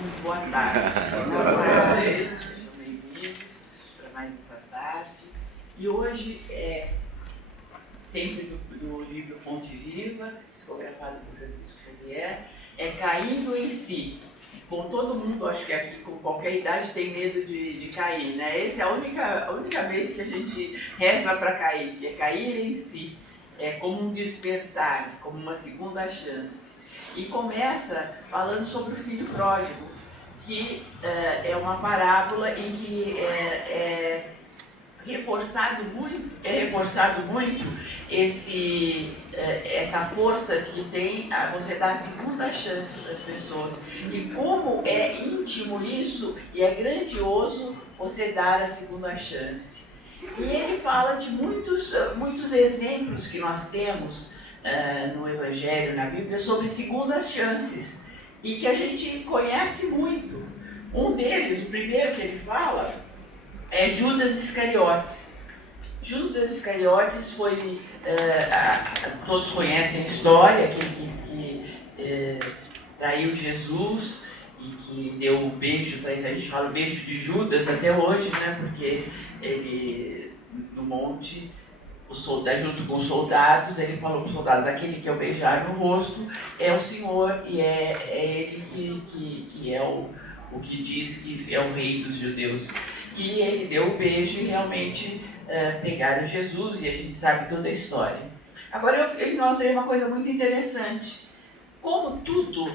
Muito boa tarde. Sejam bem-vindos para mais essa tarde. E hoje é sempre do livro Fonte Viva, psicografado por Francisco Xavier, é Caindo em Si. Bom, todo mundo, acho que aqui com qualquer idade, tem medo de cair, né? Essa é a única vez que a gente reza para cair, que é cair em si. É como um despertar, como uma segunda chance. E começa falando sobre o filho pródigo, que é uma parábola em que é reforçado muito essa força de que tem você dar a segunda chance para as pessoas. E como é íntimo isso e é grandioso você dar a segunda chance. E ele fala de muitos exemplos que nós temos no Evangelho, na Bíblia, sobre segundas chances, e que a gente conhece muito. Um deles, o primeiro que ele fala, é Judas Iscariotes. Judas Iscariotes foi, todos conhecem a história, aquele que traiu Jesus e que deu o beijo, a gente fala o beijo de Judas até hoje, né? Porque ele, no monte, junto com os soldados, ele falou para os soldados: aquele que eu beijar no rosto é o Senhor, e é ele que é o que diz que é o rei dos judeus. E ele deu o beijo e realmente pegaram Jesus, e a gente sabe toda a história. Agora eu encontrei uma coisa muito interessante. Como tudo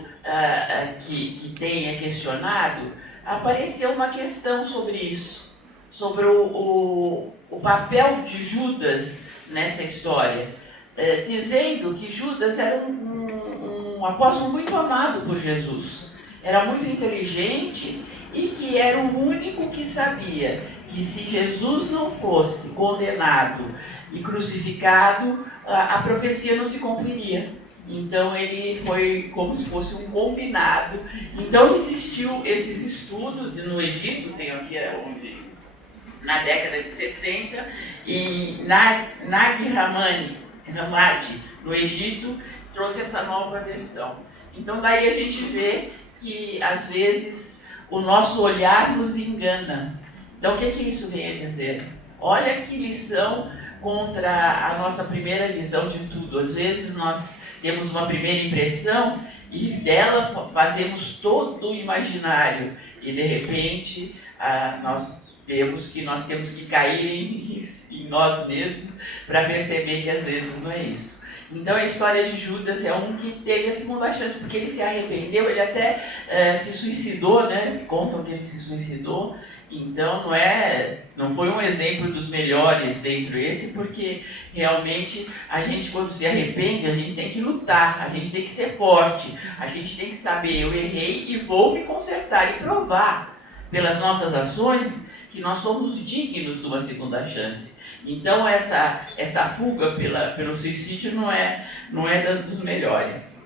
que tem é questionado, apareceu uma questão sobre isso, sobre o papel de Judas nessa história, dizendo que Judas era um apóstolo muito amado por Jesus, era muito inteligente e que era o único que sabia que se Jesus não fosse condenado e crucificado, a profecia não se cumpriria. Então ele foi como se fosse um combinado. Então existiu esses estudos, e no Egito, tem aqui onde, na década de 60, e Nag Hammadi, no Egito, trouxe essa nova versão. Então daí a gente vê que às vezes o nosso olhar nos engana. Então o que isso vem a dizer? Olha que lição contra a nossa primeira visão de tudo. Às vezes nós temos uma primeira impressão e dela fazemos todo o imaginário, e de repente nós vemos que nós temos que cair em nós mesmos para perceber que às vezes não é isso. Então a história de Judas é um que teve a segunda chance, porque ele se arrependeu, ele até se suicidou, né? Contam que ele se suicidou. Então não foi um exemplo dos melhores dentro esse, porque realmente a gente, quando se arrepende, a gente tem que lutar, a gente tem que ser forte, a gente tem que saber: eu errei e vou me consertar e provar pelas nossas ações que nós somos dignos de uma segunda chance. Então essa fuga pelo suicídio não é dos melhores.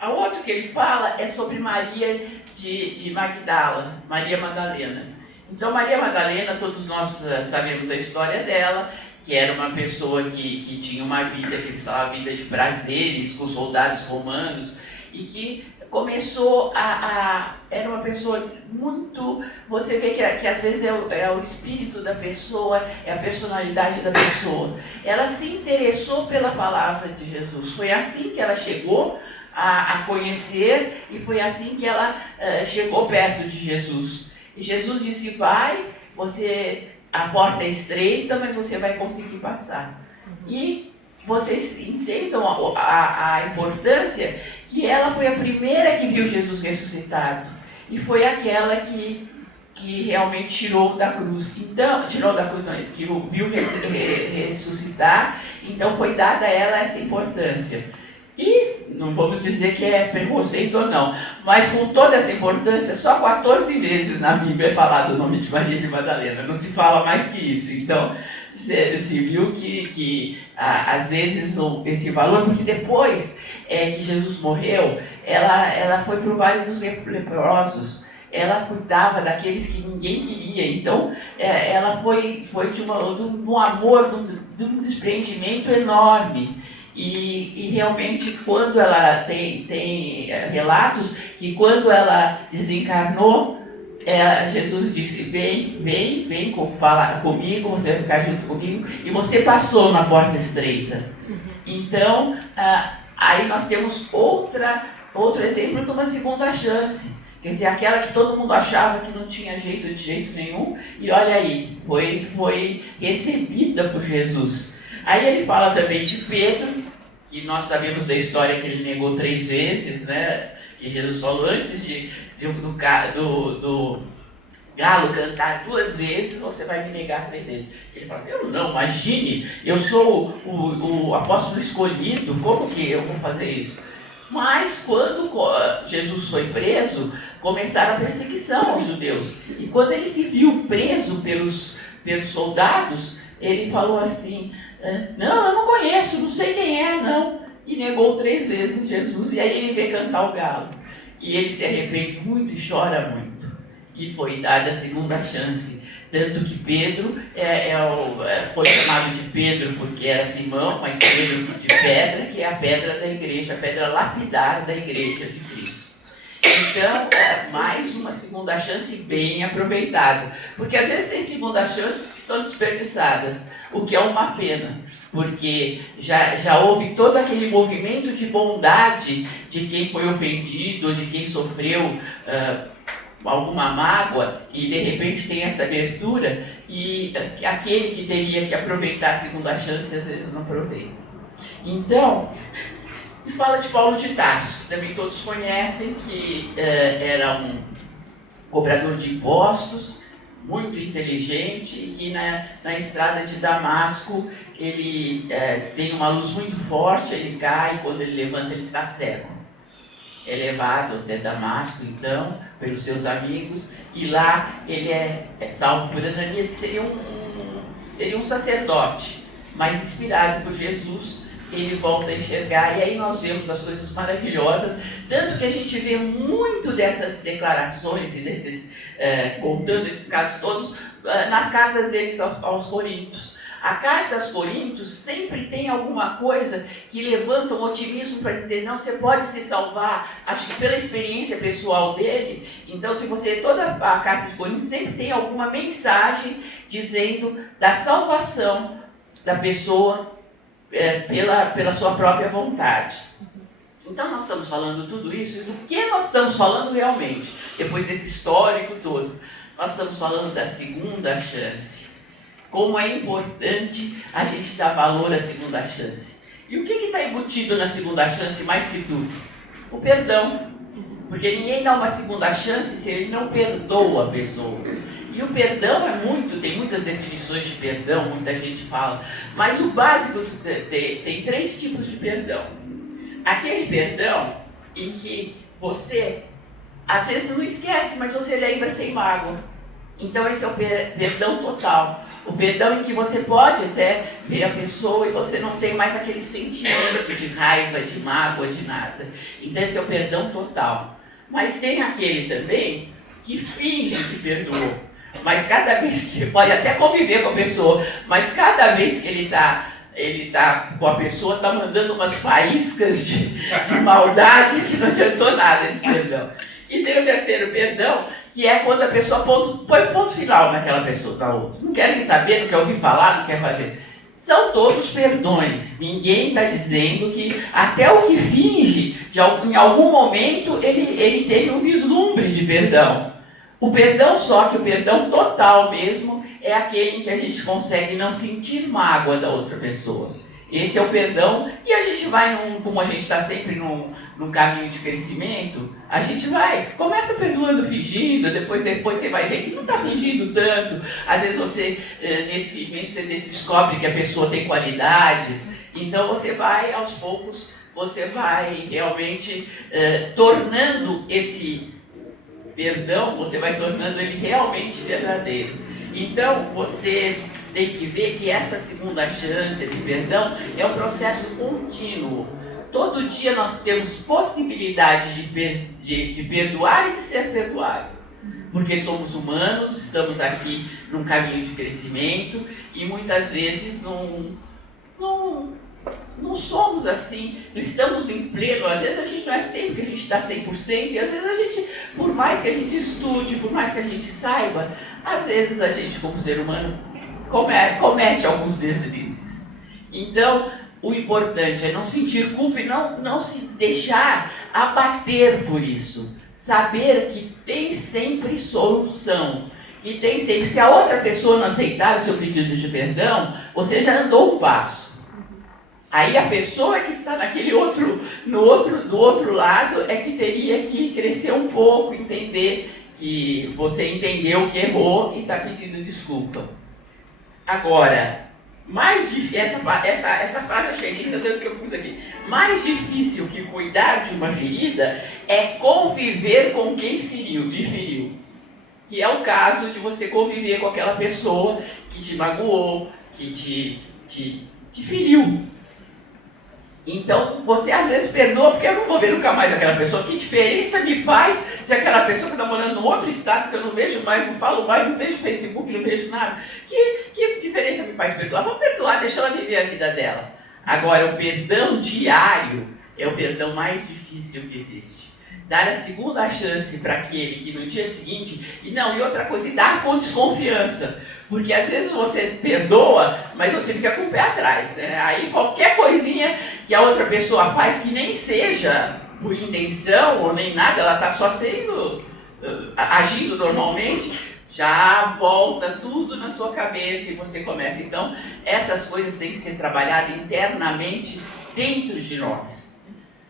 A outra que ele fala é sobre Maria de Magdala, Maria Madalena. Então Maria Madalena, todos nós sabemos a história dela, que era uma pessoa que tinha uma vida, que eles falavam, vida de prazeres com soldados romanos, e que começou era uma pessoa muito... Você vê que às vezes é o espírito da pessoa, é a personalidade da pessoa. Ela se interessou pela palavra de Jesus. Foi assim que ela chegou a conhecer, e foi assim que ela chegou perto de Jesus. E Jesus disse: vai, a porta é estreita, mas você vai conseguir passar. E vocês entendam a importância que ela foi a primeira que viu Jesus ressuscitado, e foi aquela que realmente tirou da cruz. Então, que o viu ressuscitar, então foi dada a ela essa importância. E não vamos dizer que é preconceito ou não, mas com toda essa importância, só 14 vezes na Bíblia é falado o nome de Maria de Madalena, não se fala mais que isso. Então, se viu que às vezes esse valor, porque depois que Jesus morreu, ela foi para o Vale dos Leprosos, ela cuidava daqueles que ninguém queria. Então ela foi de um amor, de um despreendimento enorme. E realmente, quando ela tem relatos que quando ela desencarnou, Jesus disse: vem falar comigo, você vai ficar junto comigo, e você passou na porta estreita. Então, aí nós temos outro exemplo de uma segunda chance. Quer dizer, aquela que todo mundo achava que não tinha jeito de jeito nenhum, e olha aí, foi recebida por Jesus. Aí ele fala também de Pedro, que nós sabemos da história que ele negou 3 vezes, né? E Jesus falou, antes do galo cantar 2 vezes, você vai me negar 3 vezes. Ele fala, eu não, imagine, eu sou o apóstolo escolhido, como que eu vou fazer isso? Mas quando Jesus foi preso, começaram a perseguição aos judeus. E quando ele se viu preso pelos soldados, ele falou assim, não, eu não conheço, não sei quem é, não. E negou 3 vezes Jesus, e aí ele veio cantar o galo. E ele se arrepende muito e chora muito. E foi dada a segunda chance. Tanto que Pedro foi chamado de Pedro porque era Simão, mas Pedro de pedra, que é a pedra da igreja, a pedra lapidar da igreja de Cristo. Então, mais uma segunda chance bem aproveitada. Porque às vezes tem segundas chances que são desperdiçadas, o que é uma pena. Porque já houve todo aquele movimento de bondade de quem foi ofendido, de quem sofreu alguma mágoa, e de repente tem essa abertura, e aquele que teria que aproveitar a segunda chance, às vezes não aproveita. Então, e fala de Paulo de Tarso, que também todos conhecem, que era um cobrador de impostos, muito inteligente, e que na estrada de Damasco, ele tem uma luz muito forte, ele cai, e quando ele levanta ele está cego. É levado até Damasco, então, pelos seus amigos, e lá ele é salvo por Ananias, que seria um sacerdote, mas inspirado por Jesus, ele volta a enxergar, e aí nós vemos as coisas maravilhosas, tanto que a gente vê muito dessas declarações e contando esses casos todos, nas cartas deles aos Coríntios. A carta aos Coríntios sempre tem alguma coisa que levanta um otimismo para dizer, não, você pode se salvar, acho que pela experiência pessoal dele. Então, se você, toda a carta aos Coríntios sempre tem alguma mensagem dizendo da salvação da pessoa pela sua própria vontade. Então, nós estamos falando tudo isso, e do que nós estamos falando realmente, depois desse histórico todo? Nós estamos falando da segunda chance. Como é importante a gente dar valor à segunda chance. E o que está embutido na segunda chance mais que tudo? O perdão. Porque ninguém dá uma segunda chance se ele não perdoa a pessoa. E o perdão tem muitas definições de perdão, muita gente fala. Mas o básico tem 3 tipos de perdão. Aquele perdão em que você, às vezes não esquece, mas você lembra sem mágoa. Então esse é o perdão total. O perdão em que você pode até ver a pessoa e você não tem mais aquele sentimento de raiva, de mágoa, de nada. Então esse é o perdão total. Mas tem aquele também que finge que perdoou. Mas cada vez que ele pode até conviver com a pessoa, mas cada vez que ele tá com a pessoa, está mandando umas faíscas de maldade que não adiantou nada esse perdão. E tem o terceiro perdão, que é quando a pessoa põe ponto final naquela pessoa, na outra. Não quer nem saber, não quer ouvir falar, não quer fazer. São todos perdões. Ninguém está dizendo que até o que finge, em algum momento, ele teve um vislumbre de perdão. O perdão só, que o perdão total mesmo, é aquele em que a gente consegue não sentir mágoa da outra pessoa. Esse é o perdão, e a gente vai, como a gente está sempre num caminho de crescimento, a gente começa perdoando, fingindo, depois você vai ver que não está fingindo tanto. Às vezes nesse fingimento, você descobre que a pessoa tem qualidades, então você vai, aos poucos, você vai realmente tornando esse perdão, você vai tornando ele realmente verdadeiro. Então, você tem que ver que essa segunda chance, esse perdão, é um processo contínuo. Todo dia nós temos possibilidade de perdoar e de ser perdoado. Porque somos humanos, estamos aqui num caminho de crescimento e muitas vezes não não somos assim, não estamos em pleno, às vezes a gente não é sempre que a gente está 100%, e às vezes a gente, por mais que a gente estude, por mais que a gente saiba, às vezes a gente como ser humano comete alguns deslizes. Então, o importante é não sentir culpa e não se deixar abater por isso. Saber que tem sempre solução. Que tem sempre, se a outra pessoa não aceitar o seu pedido de perdão, você já andou um passo. Aí a pessoa que está do outro lado é que teria que crescer um pouco, entender que você entendeu que errou e está pedindo desculpa. Agora, mais difícil, essa frase achei linda, tanto que eu pus aqui. Mais difícil que cuidar de uma ferida é conviver com quem lhe feriu. Que é o caso de você conviver com aquela pessoa que te magoou, que te feriu. Então, você às vezes perdoa, porque eu não vou ver nunca mais aquela pessoa. Que diferença me faz se aquela pessoa que está morando num outro estado, que eu não vejo mais, não falo mais, não vejo Facebook, não vejo nada. Que diferença me faz perdoar? Vamos perdoar, deixa ela viver a vida dela. Agora, o perdão diário é o perdão mais difícil que existe. Dar a segunda chance para aquele que no dia seguinte... E outra coisa, e dar com desconfiança. Porque às vezes você perdoa, mas você fica com o pé atrás, né? Aí qualquer coisinha que a outra pessoa faz, que nem seja por intenção ou nem nada, ela está só agindo normalmente, já volta tudo na sua cabeça e você começa. Então, essas coisas têm que ser trabalhadas internamente dentro de nós.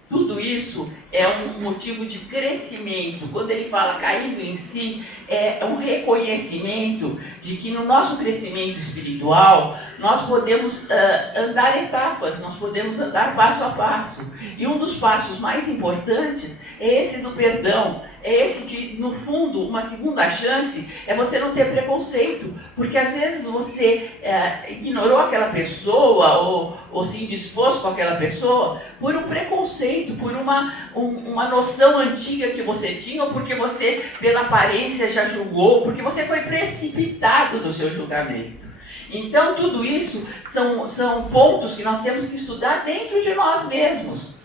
Tudo isso é um motivo de crescimento. Quando ele fala caindo em si, é um reconhecimento de que no nosso crescimento espiritual, nós podemos andar etapas, nós podemos andar passo a passo. E um dos passos mais importantes é esse do perdão. É esse de, no fundo, uma segunda chance, é você não ter preconceito. Porque às vezes você ignorou aquela pessoa ou se indispôs com aquela pessoa por um preconceito, por uma noção antiga que você tinha, ou porque você, pela aparência, já julgou, porque você foi precipitado no seu julgamento. Então, tudo isso são pontos que nós temos que estudar dentro de nós mesmos.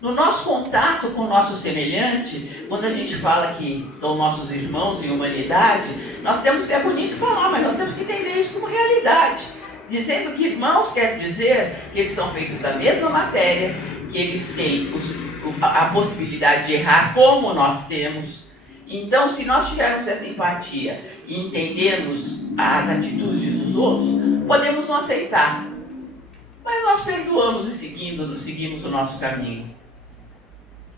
No nosso contato com o nosso semelhante, quando a gente fala que são nossos irmãos em humanidade, nós temos, é bonito falar, mas nós temos que entender isso como realidade. Dizendo que irmãos quer dizer que eles são feitos da mesma matéria, que eles têm a possibilidade de errar como nós temos. Então, se nós tivermos essa empatia e entendermos as atitudes dos outros, podemos não aceitar. Mas nós perdoamos e seguimos o nosso caminho.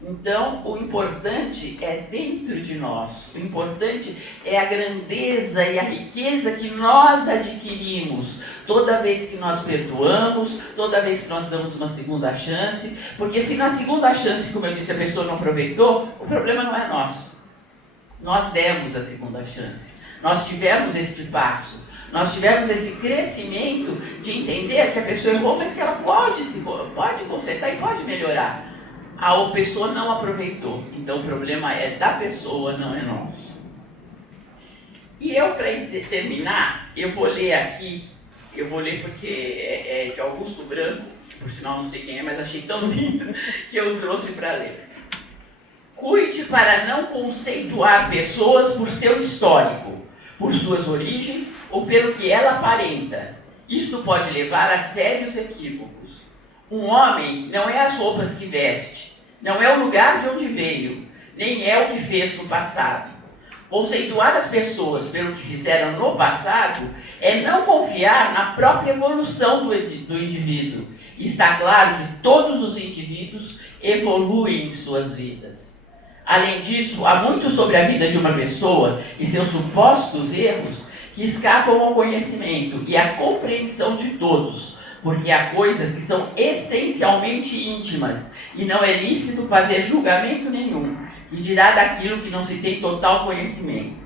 Então, o importante é dentro de nós. O importante é a grandeza e a riqueza que nós adquirimos toda vez que nós perdoamos, toda vez que nós damos uma segunda chance. Porque se na segunda chance, como eu disse, a pessoa não aproveitou, o problema não é nosso. Nós demos a segunda chance. Nós tivemos esse passo. Nós tivemos esse crescimento de entender que a pessoa errou, mas que ela pode consertar e pode melhorar. A pessoa não aproveitou. Então o problema é da pessoa, não é nosso. E eu, para terminar, eu vou ler aqui, porque é de Augusto Branco, por sinal não sei quem é, mas achei tão lindo que eu trouxe para ler. Cuide para não conceituar pessoas por seu histórico, por suas origens ou pelo que ela aparenta. Isto pode levar a sérios equívocos. Um homem não é as roupas que veste, não é o lugar de onde veio, nem é o que fez no passado. Conceituar as pessoas pelo que fizeram no passado é não confiar na própria evolução do indivíduo. Está claro que todos os indivíduos evoluem em suas vidas. Além disso, há muito sobre a vida de uma pessoa e seus supostos erros que escapam ao conhecimento e à compreensão de todos, porque há coisas que são essencialmente íntimas e não é lícito fazer julgamento nenhum, que dirá daquilo que não se tem total conhecimento.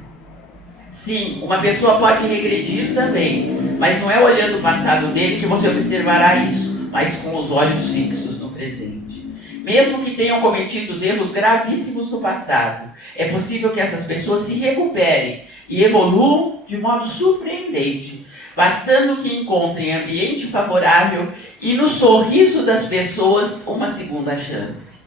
Sim, uma pessoa pode regredir também, mas não é olhando o passado dele que você observará isso, mas com os olhos fixos no presente. Mesmo que tenham cometido erros gravíssimos no passado, é possível que essas pessoas se recuperem e evoluam de modo surpreendente, bastando que encontrem ambiente favorável e no sorriso das pessoas uma segunda chance.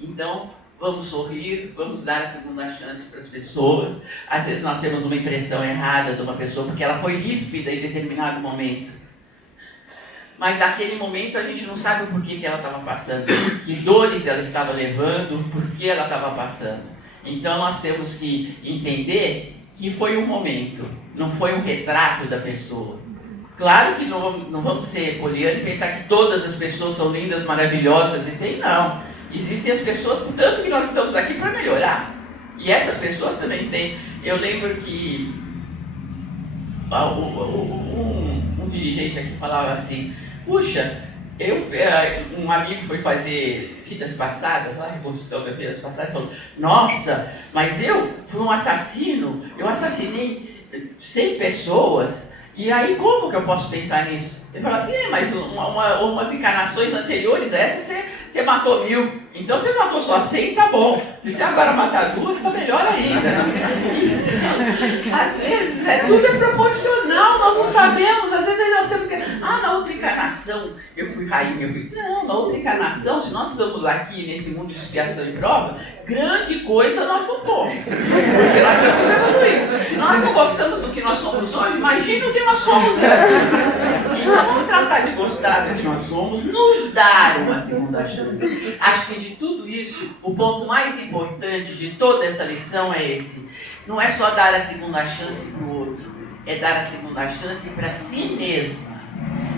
Então, vamos sorrir, vamos dar a segunda chance para as pessoas. Às vezes nós temos uma impressão errada de uma pessoa porque ela foi ríspida em determinado momento. Mas naquele momento a gente não sabe o porquê que ela estava passando, que dores ela estava levando, por que ela estava passando. Então nós temos que entender que foi um momento, não foi um retrato da pessoa. Claro que não vamos ser poliana e pensar que todas as pessoas são lindas, maravilhosas, e tem, não. Existem as pessoas, portanto que nós estamos aqui para melhorar. E essas pessoas também têm. Eu lembro que um dirigente aqui falava assim, puxa, um amigo foi fazer vidas passadas, lá, reconstrução das vidas passadas, falou, nossa, mas eu fui um assassino, eu assassinei 100 pessoas, e aí como que eu posso pensar nisso? Ele falou assim, mas umas encarnações anteriores a essa você matou 1000, então você matou só 100, tá bom. Se você agora matar 2, tá melhor ainda. Então, às vezes, tudo é proporcional, nós não sabemos, às vezes nós temos que... na outra encarnação eu fui rainha, Não, na outra encarnação, se nós estamos aqui nesse mundo de expiação e prova, grande coisa nós não fomos. Porque nós estamos evoluindo. Se nós não gostamos do que nós somos hoje, imagina o que nós somos antes. Então vamos tratar de gostar do que nós somos, nos dar uma segunda chance. Acho que de tudo isso, o ponto mais importante de toda essa lição é esse. Não é só dar a segunda chance para o outro, é dar a segunda chance para si mesmo.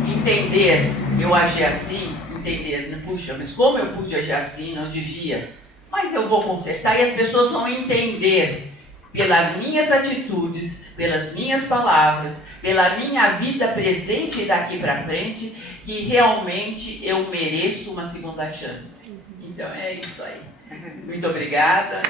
Entender, eu agi assim, entender, puxa, mas como eu pude agir assim, não devia. Mas eu vou consertar e as pessoas vão entender pelas minhas atitudes, pelas minhas palavras, pela minha vida presente e daqui para frente, que realmente eu mereço uma segunda chance. Então é isso aí. Muito obrigada.